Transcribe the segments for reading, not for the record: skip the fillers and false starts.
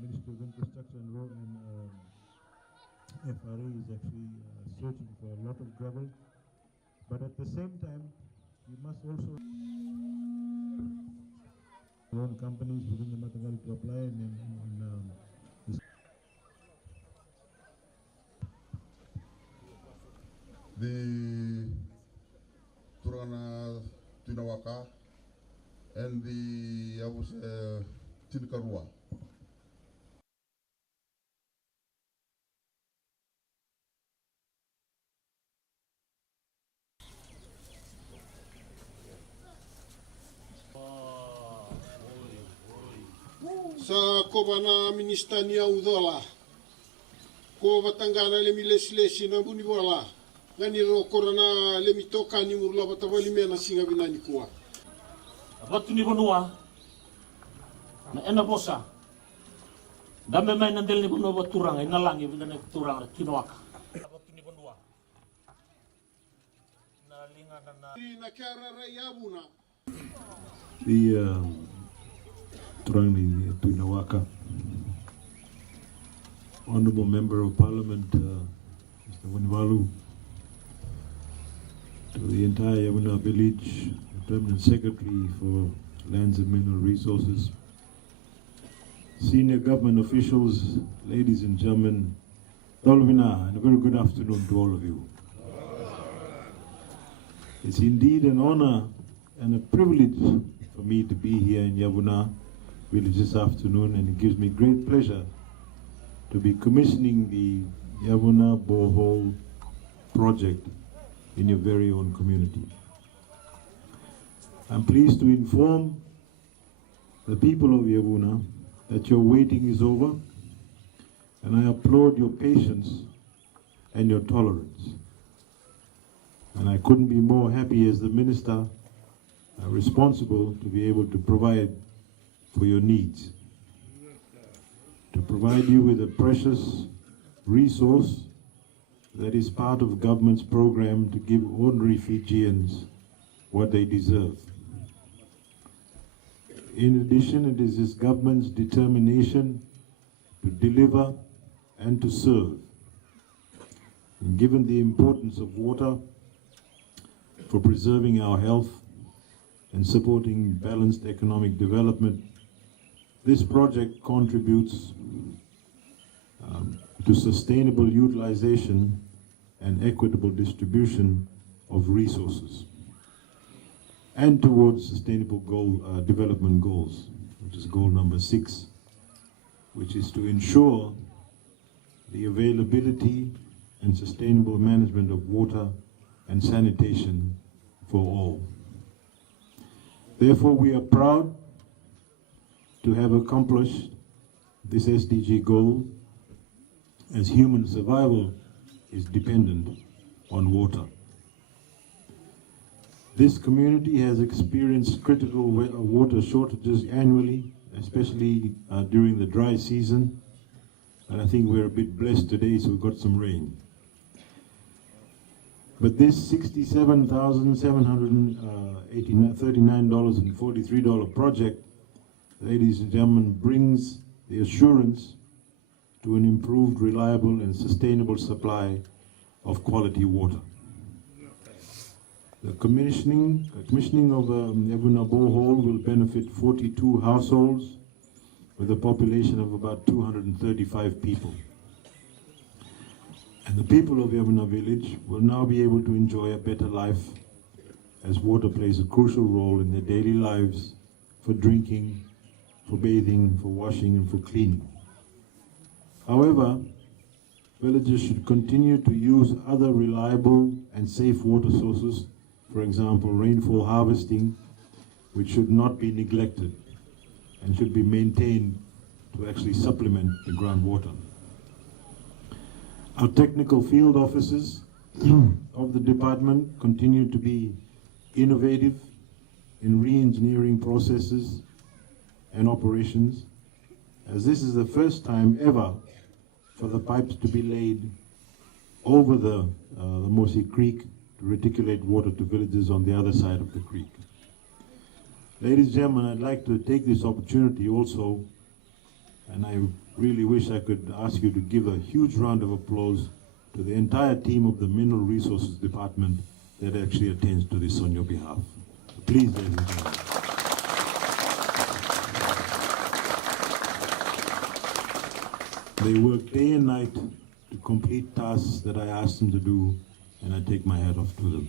Ministry of Infrastructure and Road and FRA is actually searching for a lot of gravel. But at the same time, we must also own companies within the Matangari to apply and the Turana to Nawaka and the Tinakarua. Sa kobana minista ni udola ko batangana le mileslesi na buni bola ngani ro korana le mitoka ni murla batawali mena singa binani kuwa Abatu ni bonua na ena bosa dame mai nandel ni bonua baturang ina langi bingane turang kinawaka abatu ni bonua na linga na kara Yavuna the Turang to Nawaka. Honorable Member of Parliament, Mr. Waniwalu, to the entire Yavuna Village, the Permanent Secretary for Lands and Mineral Resources, senior government officials, ladies and gentlemen, Dolvina, and a very good afternoon to all of you. It's indeed an honor and a privilege for me to be here in Yavuna Village this afternoon, and it gives me great pleasure to be commissioning the Yavuna Borehole project in your very own community. I'm pleased to inform the people of Yavuna that your waiting is over, and I applaud your patience and your tolerance. And I couldn't be more happy as the minister responsible to be able to provide for your needs, to provide you with a precious resource that is part of government's program to give ordinary Fijians what they deserve. In addition, it is this government's determination to deliver and to serve. And given the importance of water for preserving our health and supporting balanced economic development, this project contributes to sustainable utilization and equitable distribution of resources, and towards sustainable development goals, which is goal number 6, which is to ensure the availability and sustainable management of water and sanitation for all. Therefore, we are proud to have accomplished this SDG goal, as human survival is dependent on water. This community has experienced critical water shortages annually, especially during the dry season. And I think we're a bit blessed today, so we've got some rain. But this $67,739.43 project, ladies and gentlemen, brings the assurance to an improved, reliable, and sustainable supply of quality water. The commissioning of Yavuna Borehole will benefit 42 households with a population of about 235 people. And the people of Yavuna Village will now be able to enjoy a better life, as water plays a crucial role in their daily lives for drinking, for bathing, for washing, and for cleaning. However, villagers should continue to use other reliable and safe water sources, for example, rainfall harvesting, which should not be neglected and should be maintained to actually supplement the groundwater. Our technical field officers of the department continue to be innovative in re-engineering processes and operations, as this is the first time ever for the pipes to be laid over the Mosi Creek to reticulate water to villages on the other side of the creek. Ladies and gentlemen, I'd like to take this opportunity also, and I really wish I could ask you to give a huge round of applause to the entire team of the Mineral Resources Department that actually attends to this on your behalf. So please, ladies and gentlemen. They work day and night to complete tasks that I ask them to do, and I take my hat off to them.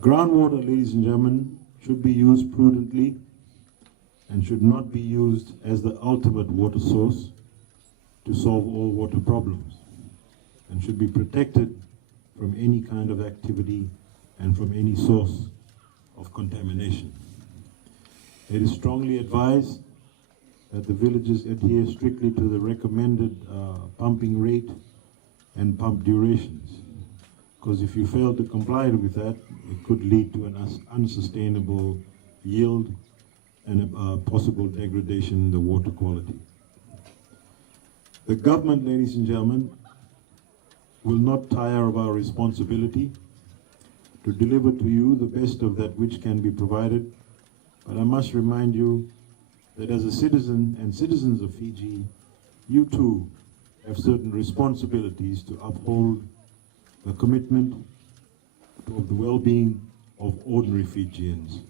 Groundwater, ladies and gentlemen, should be used prudently and should not be used as the ultimate water source to solve all water problems, and should be protected from any kind of activity and from any source of contamination. It is strongly advised that the villages adhere strictly to the recommended pumping rate and pump durations, because if you fail to comply with that, it could lead to an unsustainable yield and a possible degradation in the water quality. The government, ladies and gentlemen, will not tire of our responsibility to deliver to you the best of that which can be provided, but I must remind you that as a citizen and citizens of Fiji, you too have certain responsibilities to uphold the commitment of the well-being of ordinary Fijians.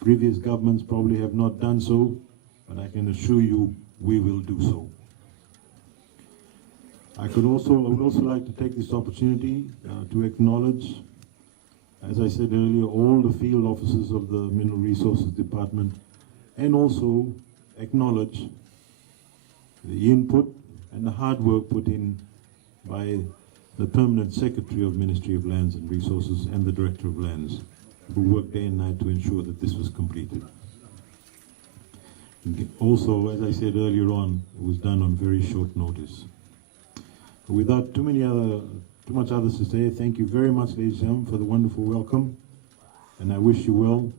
Previous governments probably have not done so, but I can assure you we will do so. I would also like to take this opportunity to acknowledge, as I said earlier, all the field officers of the Mineral Resources Department, and also acknowledge the input and the hard work put in by the Permanent Secretary of Ministry of Lands and Resources and the Director of Lands, who worked day and night to ensure that this was completed. Also, as I said earlier on, it was done on very short notice. Without too much others to say, thank you very much, ladies and gentlemen, for the wonderful welcome, and I wish you well.